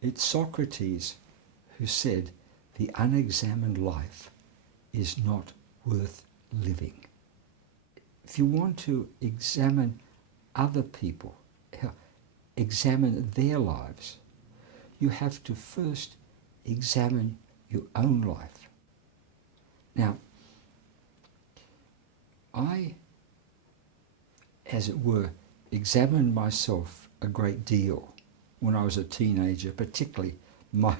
It's Socrates who said, the unexamined life is not worth living. If you want to examine other people, examine their lives, you have to first examine your own life. Now, I, as it were, examined myself a great deal when I was a teenager, particularly my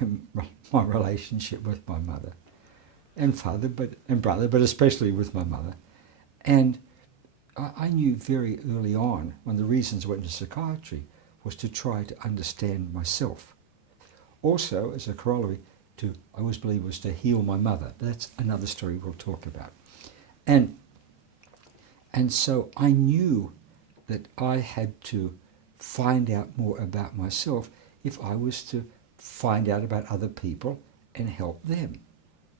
relationship with my mother and father, and brother, but especially with my mother. And I knew very early on, one of the reasons I went into psychiatry was to try to understand myself. Also, as a corollary, I always believed was to heal my mother. But that's another story we'll talk about. And so I knew that I had to find out more about myself if I was to find out about other people and help them.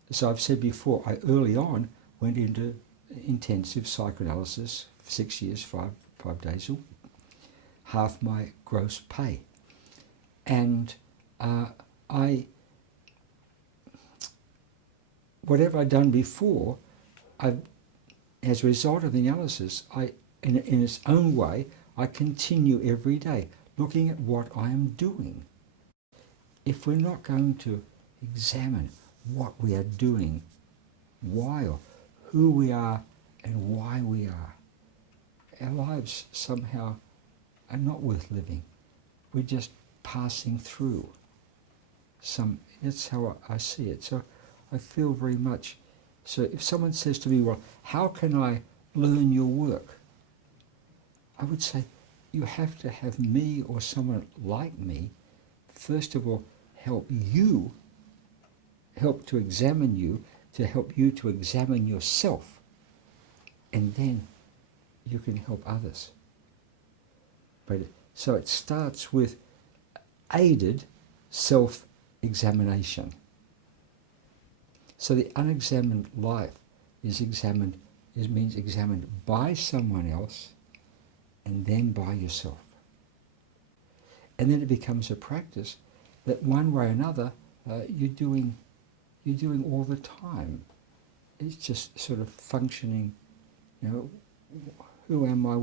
As I've said before, I early on went into intensive psychoanalysis for 6 years, five days a week, half my gross pay. And whatever I'd done before, as a result of the analysis, in its own way, I continue every day looking at what I am doing. If we're not going to examine what we are doing, why, or who we are and why we are, our lives somehow are not worth living. We're just passing through. That's how I see it. So I feel very much, so if someone says to me, well, how can I learn your work? I would say, you have to have me or someone like me, first of all, help to examine you, to help you to examine yourself, and then you can help others. So it starts with aided self-examination. So the unexamined life means examined by someone else and then by yourself. And then it becomes a practice that one way or another you're doing all the time. It's just sort of functioning, who am I?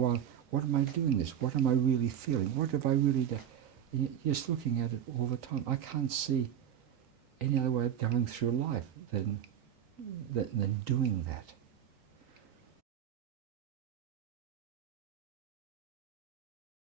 What am I doing this? What am I really feeling? What have I really done? You're just looking at it all the time. I can't see any other way of going through life than doing that.